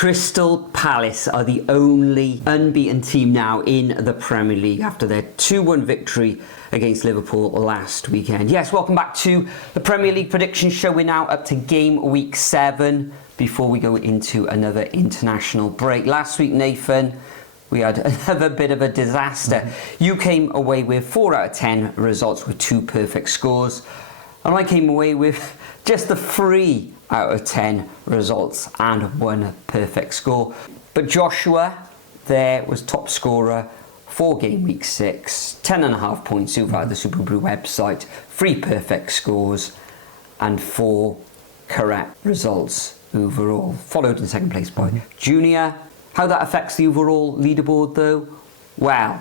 Crystal Palace are the only unbeaten team now in the Premier League after their 2-1 victory against Liverpool last weekend. Yes, welcome back to the Premier League Prediction Show. We're now up to game week 7 before we go into another international break. Last week, Nathan, we had another bit of a disaster. You came away with 4 out of 10 results with 2 perfect scores, and I came away with just the 3 out of 10 results and 1 perfect score. But Joshua there was top scorer for game week 6, 10.5 points over the Superbru website, 3 perfect scores and 4 correct results overall, followed in second place by Junior. How that affects the overall leaderboard though? Well,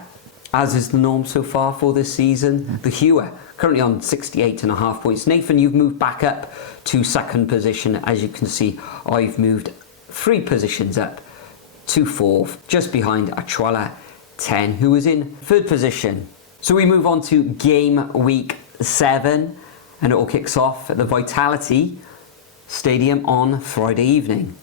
as is the norm so far for this season, the Hewer currently on 68.5 points. Nathan, you've moved back up to second position. As you can see, I've moved 3 positions up to 4th, just behind Achwala 10, who was in 3rd position. So we move on to game week 7, and it all kicks off at the Vitality Stadium on Friday evening.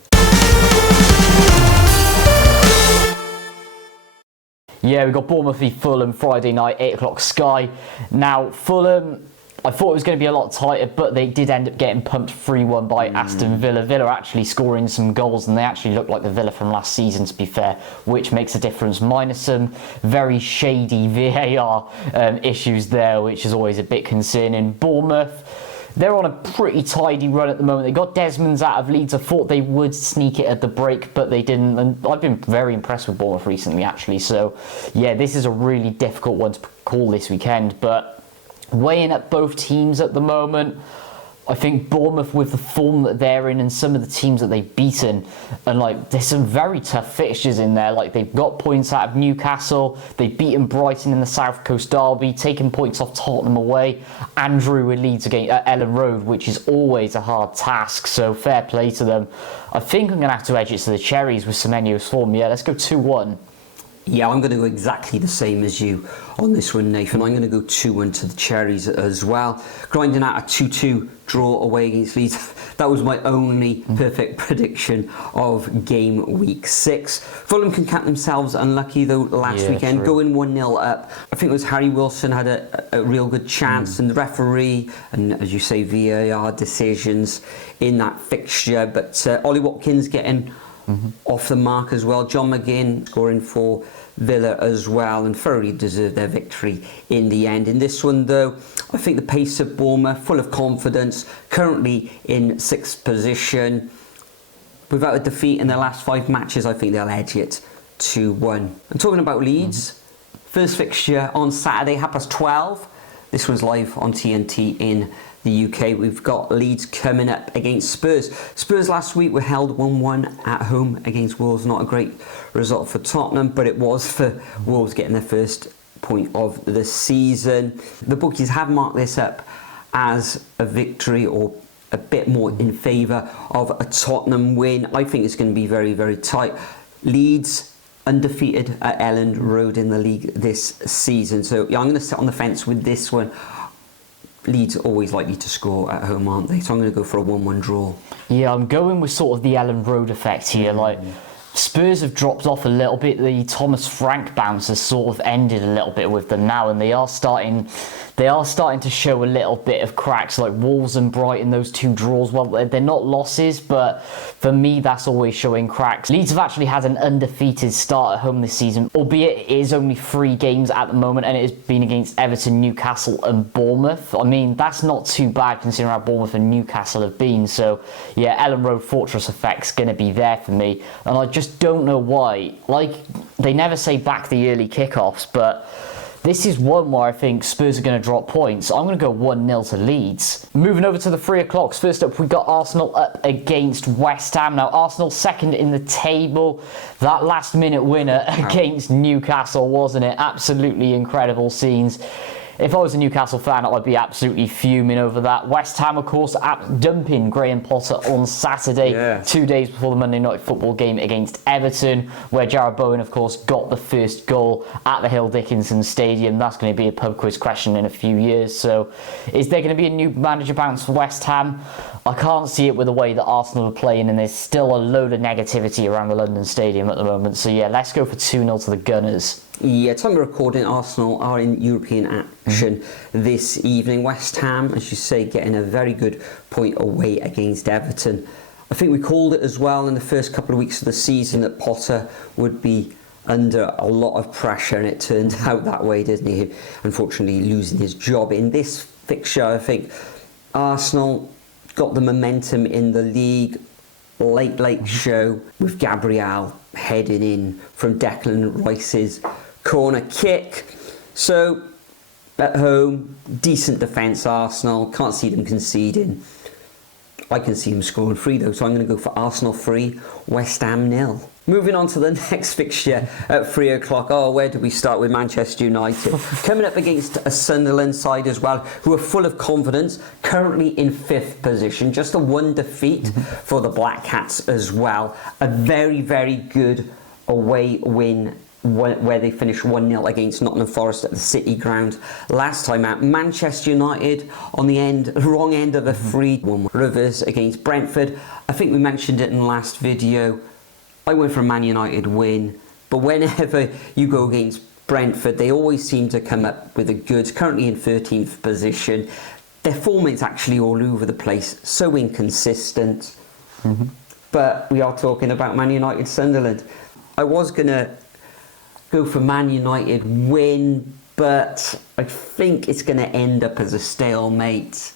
Yeah, we got Bournemouth v Fulham Friday night, 8 o'clock Sky. Now, Fulham, I thought it was going to be a lot tighter, but they did end up getting pumped 3-1 by Aston Villa. Villa actually scoring some goals, and they actually look like the Villa from last season, to be fair, which makes a difference. Minus some very shady VAR issues there, which is always a bit concerning. Bournemouth, they're on a pretty tidy run at the moment. They got Desmond's out of Leeds. I thought they would sneak it at the break, but they didn't. And I've been very impressed with Bournemouth recently, actually. So, yeah, this is a really difficult one to call this weekend. But weighing up both teams at the moment, I think Bournemouth, with the form that they're in and some of the teams that they've beaten, and like there's some very tough fixtures in there. Like they've got points out of Newcastle, they've beaten Brighton in the South Coast Derby, taken points off Tottenham away, Andrew with Leeds against Ellen Road, which is always a hard task. So fair play to them. I think I'm going to have to edge it to the Cherries with Semenyo's form. Yeah, let's go 2-1. Yeah, I'm going to go exactly the same as you on this one, Nathan. I'm going to go 2-1 to the Cherries as well. Grinding out a 2-2 draw away against Leeds. That was my only perfect prediction of game week 6. Fulham can count themselves unlucky though last weekend, going 1-0 up. I think it was Harry Wilson had a real good chance, and the referee, and as you say, VAR decisions in that fixture. But Ollie Watkins getting off the mark as well. John McGinn scoring for Villa as well, and thoroughly deserved their victory in the end. In this one though, I think the pace of Bournemouth, full of confidence, currently in 6th position. Without a defeat in their last 5 matches, I think they'll edge it 2-1. And talking about Leeds, first fixture on Saturday, 12:30. This was live on TNT in the UK. We've got Leeds coming up against Spurs. Spurs last week were held 1-1 at home against Wolves. Not a great result for Tottenham, but it was for Wolves getting their first point of the season. The bookies have marked this up as a victory, or a bit more in favour of a Tottenham win. I think it's going to be very, very tight. Leeds undefeated at Elland Road in the league this season. So yeah, I'm going to sit on the fence with this one. Leeds are always likely to score at home, aren't they? So I'm going to go for a 1-1 draw. Yeah, I'm going with sort of the Elland Road effect here. Like, Spurs have dropped off a little bit. The Thomas Frank bounce has sort of ended a little bit with them now, and they are starting to show a little bit of cracks. Like Wolves and Brighton, those 2 draws, well, they're not losses, but for me, that's always showing cracks. Leeds have actually had an undefeated start at home this season, albeit it is only 3 games at the moment, and it has been against Everton, Newcastle and Bournemouth. I mean, that's not too bad considering how Bournemouth and Newcastle have been. So yeah, Elland Road Fortress effect's going to be there for me, and I just don't know why. Like, they never say back the early kickoffs, but this is one where I think Spurs are going to drop points. I'm going to go 1-0 to Leeds. Moving over to the 3 o'clocks. First up, we got Arsenal up against West Ham. Now, Arsenal second in the table. That last minute winner against Newcastle, wasn't it? Absolutely incredible scenes. if I was a Newcastle fan, I'd be absolutely fuming over that. West Ham, of course, dumping Graham Potter on Saturday, 2 days before the Monday Night Football game against Everton, where Jarrod Bowen, of course, got the first goal at the Hill Dickinson Stadium. That's going to be a pub quiz question in a few years. So, is there going to be a new manager bounce for West Ham? I can't see it with the way that Arsenal are playing, and there's still a load of negativity around the London Stadium at the moment. So yeah, let's go for 2-0 to the Gunners. Yeah, time of recording, Arsenal are in European action this evening. West Ham, as you say, getting a very good point away against Everton. I think we called it as well in the first couple of weeks of the season that Potter would be under a lot of pressure, and it turned out that way, didn't he? Unfortunately, losing his job. In this fixture, I think Arsenal got the momentum in the league. Late show with Gabriel heading in from Declan Rice's corner kick. So at home, decent defence Arsenal. Can't see them conceding. I can see them scoring 3 though, so I'm going to go for Arsenal 3, West Ham 0. Moving on to the next fixture at 3 o'clock. Oh, where do we start with Manchester United? Coming up against a Sunderland side as well, who are full of confidence, currently in 5th position. Just a 1 defeat for the Black Cats as well. A very, very good away win where they finished 1-0 against Nottingham Forest at the City Ground last time out. Manchester United on the wrong end of a 3-1. Rivers against Brentford. I think we mentioned it in the last video. I went for a Man United win, but whenever you go against Brentford, they always seem to come up with the goods. Currently in 13th position. Their form is actually all over the place, so inconsistent. But we are talking about Man United Sunderland. I was going to go for Man United win, but I think it's going to end up as a stalemate.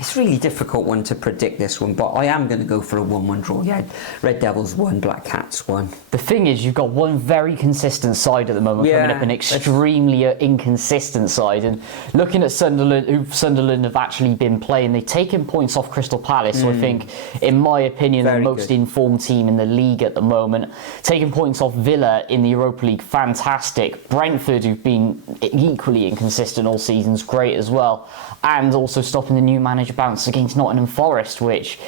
It's a really difficult one to predict, this one, but I am going to go for a 1-1 draw. Yeah, Red Devils 1, Black Cats 1. The thing is, you've got one very consistent side at the moment, coming up an extremely inconsistent side. And looking at Sunderland, who Sunderland have actually been playing, they've taken points off Crystal Palace. So I think, in my opinion, the most informed team in the league at the moment. Taking points off Villa in the Europa League, fantastic. Brentford, who've been equally inconsistent all seasons, great as well. And also stopping the new manager bounce against Nottingham Forest, which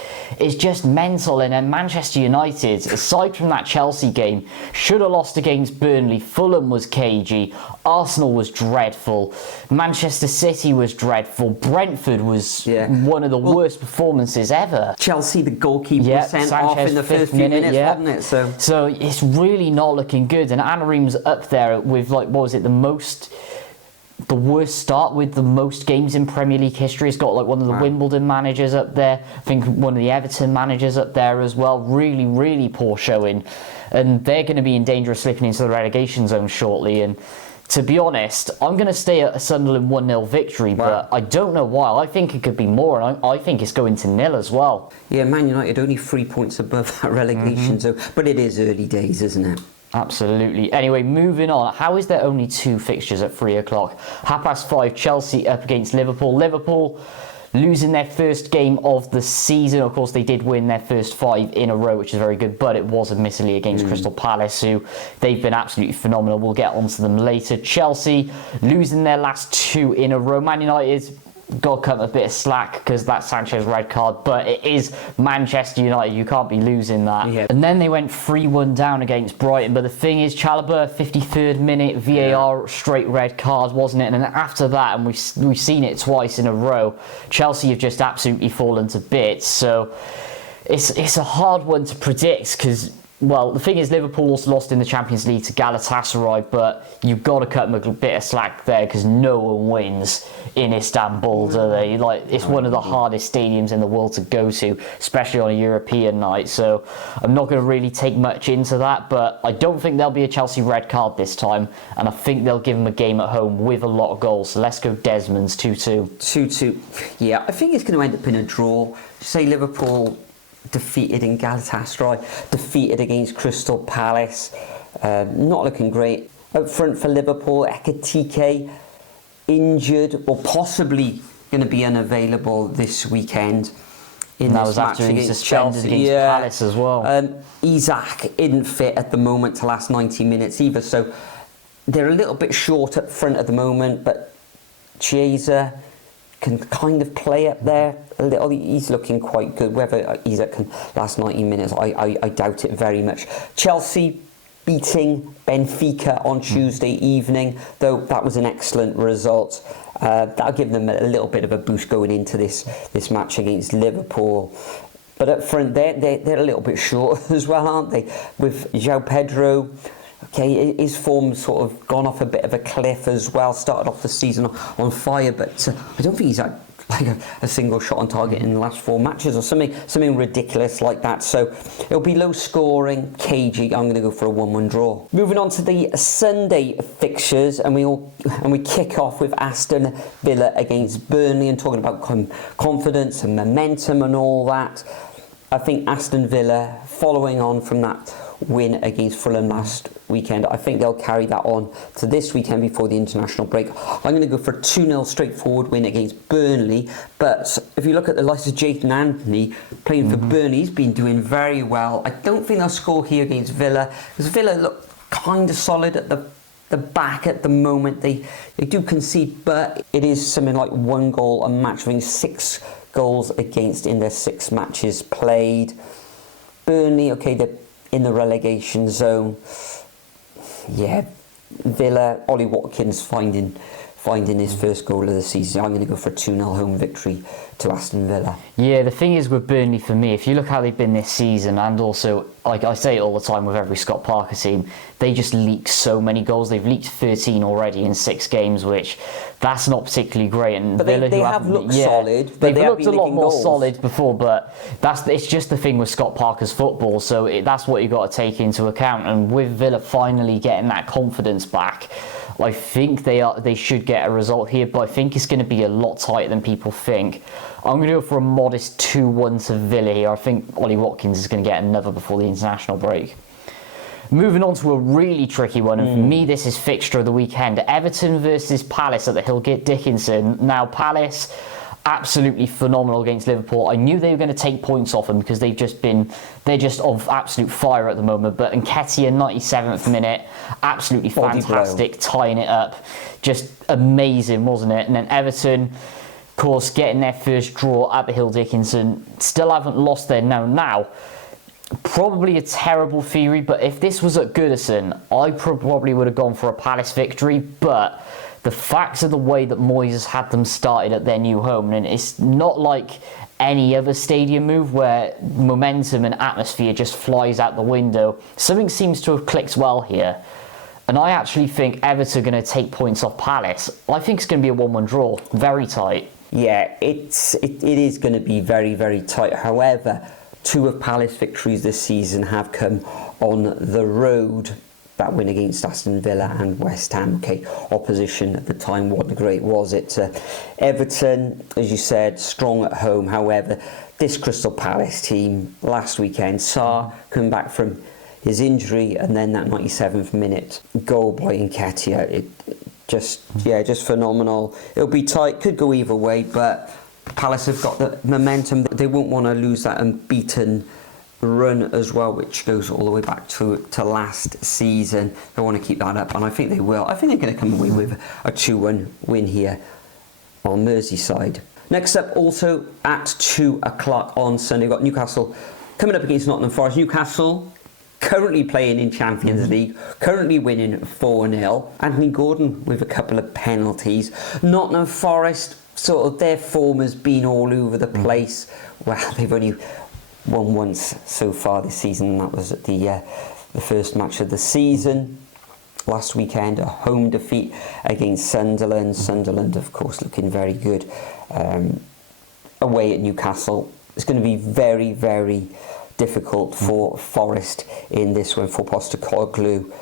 is just mental. And then Manchester United, aside from that Chelsea game, should have lost against Burnley. Fulham was cagey. Arsenal was dreadful. Manchester City was dreadful. Brentford was one of the worst performances ever. Chelsea, the goalkeeper was sent off in the first few minutes, wasn't it? So it's really not looking good. And Anarim's up there with, like, what was it, the worst start with the most games in Premier League history. He's got like one of the Wimbledon managers up there. I think one of the Everton managers up there as well. Really, really poor showing. And they're going to be in danger of slipping into the relegation zone shortly. And to be honest, I'm going to stay at a Sunderland 1-0 victory, but I don't know why. I think it could be more, and I think it's going to 0 as well. Yeah, Man United only 3 points above that relegation zone. But it is early days, isn't it? Absolutely. Anyway, moving on. How is there only 2 fixtures at 3 o'clock? 5:30, Chelsea up against Liverpool. Liverpool losing their first game of the season. Of course, they did win their first 5 in a row, which is very good, but it was admittedly against Crystal Palace, who they've been absolutely phenomenal. We'll get onto them later. Chelsea losing their last 2 in a row. Man United got to cut a bit of slack because that Sanchez red card, but it is Manchester United. You can't be losing that. And then they went 3-1 down against Brighton. But the thing is, Chalobah, 53rd minute, VAR, straight red card, wasn't it? And then after that, and we've seen it twice in a row, Chelsea have just absolutely fallen to bits. So it's a hard one to predict because, well, the thing is, Liverpool also lost in the Champions League to Galatasaray, but you've got to cut them a bit of slack there because no one wins in Istanbul, do they? Like, it's one of the hardest stadiums in the world to go to, especially on a European night. So I'm not going to really take much into that, but I don't think there'll be a Chelsea red card this time, and I think they'll give them a game at home with a lot of goals. So let's go Desmond's 2-2. 2-2. Yeah, I think it's going to end up in a draw. Say Liverpool defeated in Galatasaray, defeated against Crystal Palace, not looking great. Up front for Liverpool, Ekitike injured or possibly going to be unavailable this weekend. And that was after he suspended against Palace as well. Isak isn't fit at the moment to last 90 minutes either, so they're a little bit short up front at the moment, but Chiesa can kind of play up there a little. He's looking quite good. Whether he's at last 90 minutes, I doubt it very much. Chelsea beating Benfica on Tuesday evening, though that was an excellent result. That'll give them a little bit of a boost going into this match against Liverpool. But up front, they're a little bit short as well, aren't they? With João Pedro, okay, his form's sort of gone off a bit of a cliff as well. Started off the season on fire, but I don't think he's had like a single shot on target in the last 4 matches or something ridiculous like that. So it'll be low scoring, cagey. I'm going to go for a 1-1 draw. Moving on to the Sunday fixtures, and we kick off with Aston Villa against Burnley, and talking about confidence and momentum and all that. I think Aston Villa, following on from that win against Fulham last weekend, I think they'll carry that on to this weekend before the international break. I'm going to go for a 2-0 straightforward win against Burnley. But if you look at the likes of Jayden Anthony playing for Burnley, he's been doing very well. I don't think they'll score here against Villa, because Villa look kind of solid at the back at the moment. They do concede, but it is something like 1 goal a match. I think 6 goals against in their 6 matches played. Burnley, okay, they're in the relegation zone. Yeah, Villa, Ollie Watkins finding his first goal of the season. I'm going to go for a 2-0 home victory to Aston Villa. Yeah, the thing is with Burnley for me, if you look how they've been this season, and also, like I say it all the time with every Scott Parker team, they just leak so many goals. They've leaked 13 already in 6 games, which that's not particularly great. And but Villa, they have looked solid. They've looked a lot more solid before, but it's just the thing with Scott Parker's football. So that's what you've got to take into account. And with Villa finally getting that confidence back, I think they should get a result here, but I think it's going to be a lot tighter than people think. I'm going to go for a modest 2-1 to Villa here. I think Ollie Watkins is going to get another before the international break. Moving on to a really tricky one, and for me this is fixture of the weekend. Everton versus Palace at the Hillgate Dickinson. Now Palace, absolutely phenomenal against Liverpool. I knew they were going to take points off them because they're just of absolute fire at the moment. But Nketiah, 97th minute, absolutely fantastic, tying it up. Just amazing, wasn't it? And then Everton, of course, getting their first draw at the Hill Dickinson. Still haven't lost there now. Probably a terrible theory, but if this was at Goodison, I probably would have gone for a Palace victory. But the facts of the way that Moyes has had them started at their new home, and it's not like any other stadium move where momentum and atmosphere just flies out the window. Something seems to have clicked well here, and I actually think Everton are going to take points off Palace. I think it's going to be a 1-1 draw, very tight. Yeah, it is going to be very, very tight. However, 2 of Palace victories this season have come on the road. That win against Aston Villa and West Ham. Okay, opposition at the time, what great was it? Everton, as you said, strong at home. However, this Crystal Palace team last weekend, Sarr coming back from his injury, and then that 97th minute goal by Nketiah, just phenomenal. It'll be tight, could go either way, but Palace have got the momentum. They won't want to lose that unbeaten run as well, which goes all the way back to last season. They want to keep that up, and I think they will. I think they're going to come away with a 2-1 win here on Merseyside. Next up, also at 2 o'clock on Sunday, we've got Newcastle coming up against Nottingham Forest. Newcastle currently playing in Champions League, currently winning 4-0. Anthony Gordon with a couple of penalties. Nottingham Forest, sort of their form has been all over the place. Well, they've only won once so far this season, and that was at the first match of the season last weekend, a home defeat against Sunderland. Sunderland, of course, looking very good away at Newcastle. It's going to be very, very difficult for Forest in this one, for Postecoglou.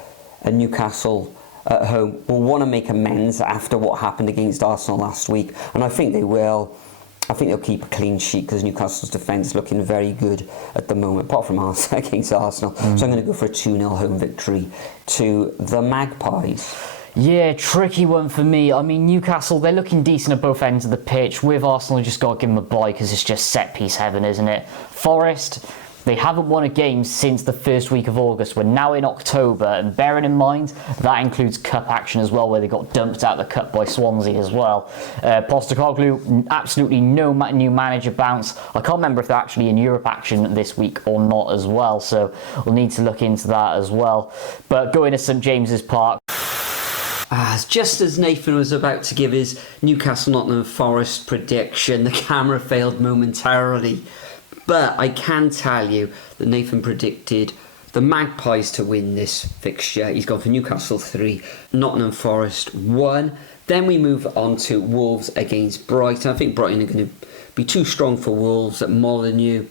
And Newcastle at home will want to make amends after what happened against Arsenal last week, and I think they will. I think they'll keep a clean sheet because Newcastle's defence is looking very good at the moment, apart from against Arsenal. So I'm going to go for a 2-0 home victory to the Magpies. Yeah, tricky one for me. I mean, Newcastle, they're looking decent at both ends of the pitch. With Arsenal, you just got to give them a bye because it's just set-piece heaven, isn't it? Forest, They haven't won a game since the first week of August. We're now in October, and bearing in mind that includes cup action as well, where they got dumped out of the cup by Swansea as well. Postecoglou, absolutely no new manager bounce. I can't remember if they're actually in Europe action this week or not as well, so we'll need to look into that as well. But going to St James's Park. Just as Nathan was about to give his Newcastle Nottingham Forest prediction, the camera failed momentarily. But I can tell you that Nathan predicted the Magpies to win this fixture. He's gone for Newcastle 3, Nottingham Forest 1. Then we move on to Wolves against Brighton. I think Brighton are going to be too strong for Wolves at Molineux.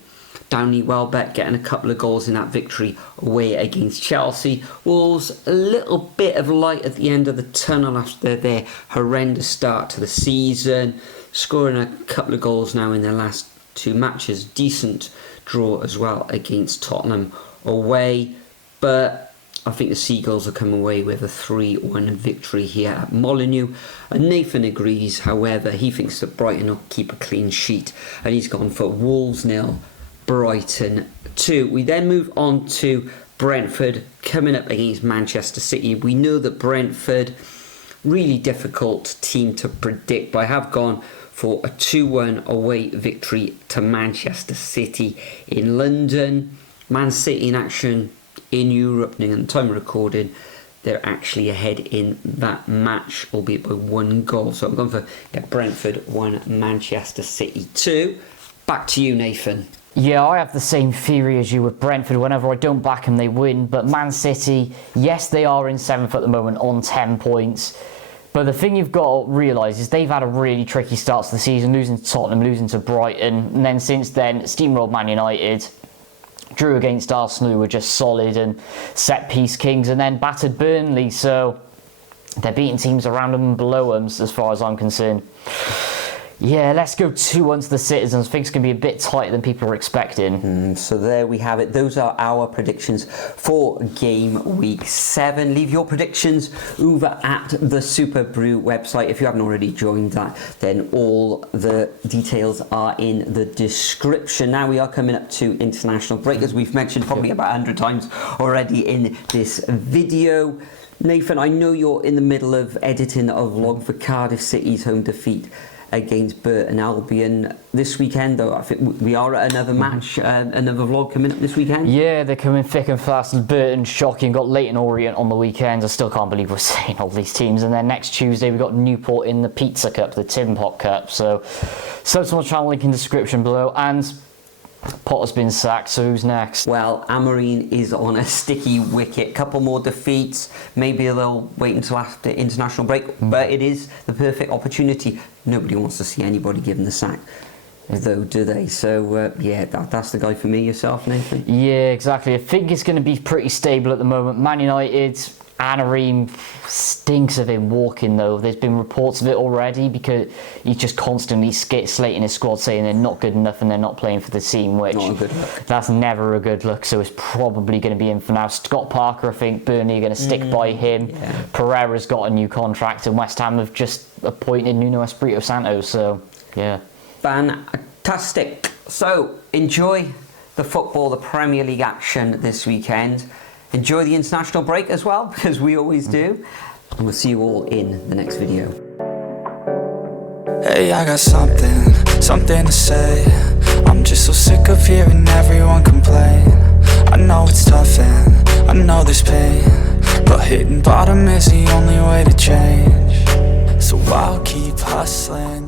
Downey Welbeck getting a couple of goals in that victory away against Chelsea. Wolves a little bit of light at the end of the tunnel after their horrendous start to the season. Scoring a couple of goals now in their last 2 matches. Decent draw as well against Tottenham away, but I think the Seagulls will come away with a 3-1 victory here at Molineux. And Nathan agrees, however, he thinks that Brighton will keep a clean sheet, and he's gone for Wolves 0, Brighton 2. We then move on to Brentford coming up against Manchester City. We know that Brentford, really difficult team to predict, but I have gone for a 2-1 away victory to Manchester City in London. Man City in action in Europe, and at the time of recording, they're actually ahead in that match, albeit by 1 goal. So I'm going for Brentford 1, Manchester City 2. Back to you, Nathan. Yeah, I have the same theory as you with Brentford. Whenever I don't back them, they win. But Man City, yes, they are in 7th at the moment on 10 points. But the thing you've got to realise is they've had a really tricky start to the season, losing to Tottenham, losing to Brighton, and then since then, steamrolled Man United, drew against Arsenal, who were just solid and set-piece kings, and then battered Burnley, so they're beating teams around them and below them, as far as I'm concerned. Yeah, let's go 2-1 to the Citizens. I think it's going to be a bit tighter than people are expecting. So there we have it. Those are our predictions for game week 7. Leave your predictions over at the Superbru website. If you haven't already joined that, then all the details are in the description. Now we are coming up to international break, as we've mentioned probably about 100 times already in this video. Nathan, I know you're in the middle of editing a vlog for Cardiff City's home defeat against Burton Albion this weekend, though. I think we are at another match, another vlog coming up this weekend. Yeah, they're coming thick and fast. And Burton, shocking, got Leyton Orient on the weekend. I still can't believe we're saying all these teams. And then next Tuesday we got Newport in the Pizza Cup, the Tin Pot Cup. So my channel link in the description below. And Potter's been sacked, so who's next? Well, Amorim is on a sticky wicket. Couple more defeats. Maybe they'll wait until after international break, but it is the perfect opportunity. Nobody wants to see anybody given the sack, though, do they? So, yeah, that's the guy for me. Yourself, Nathan? Yeah, exactly. I think it's going to be pretty stable at the moment. Man United, Amorim stinks of him walking, though. There's been reports of it already, because he's just constantly slating his squad, saying they're not good enough and they're not playing for the team, which not a good look. That's never a good look. So it's probably going to be in for now. Scott Parker, I think Burnley are going to stick by him. Yeah. Pereira's got a new contract, and West Ham have just appointed Nuno Espirito Santo. So yeah, fantastic. So enjoy the football, the Premier League action this weekend. Enjoy the international break as well, because we always do. And we'll see you all in the next video. Hey, I got something to say. I'm just so sick of hearing everyone complain. I know it's tough and I know there's pain, but hitting bottom is the only way to change. So I'll keep hustling.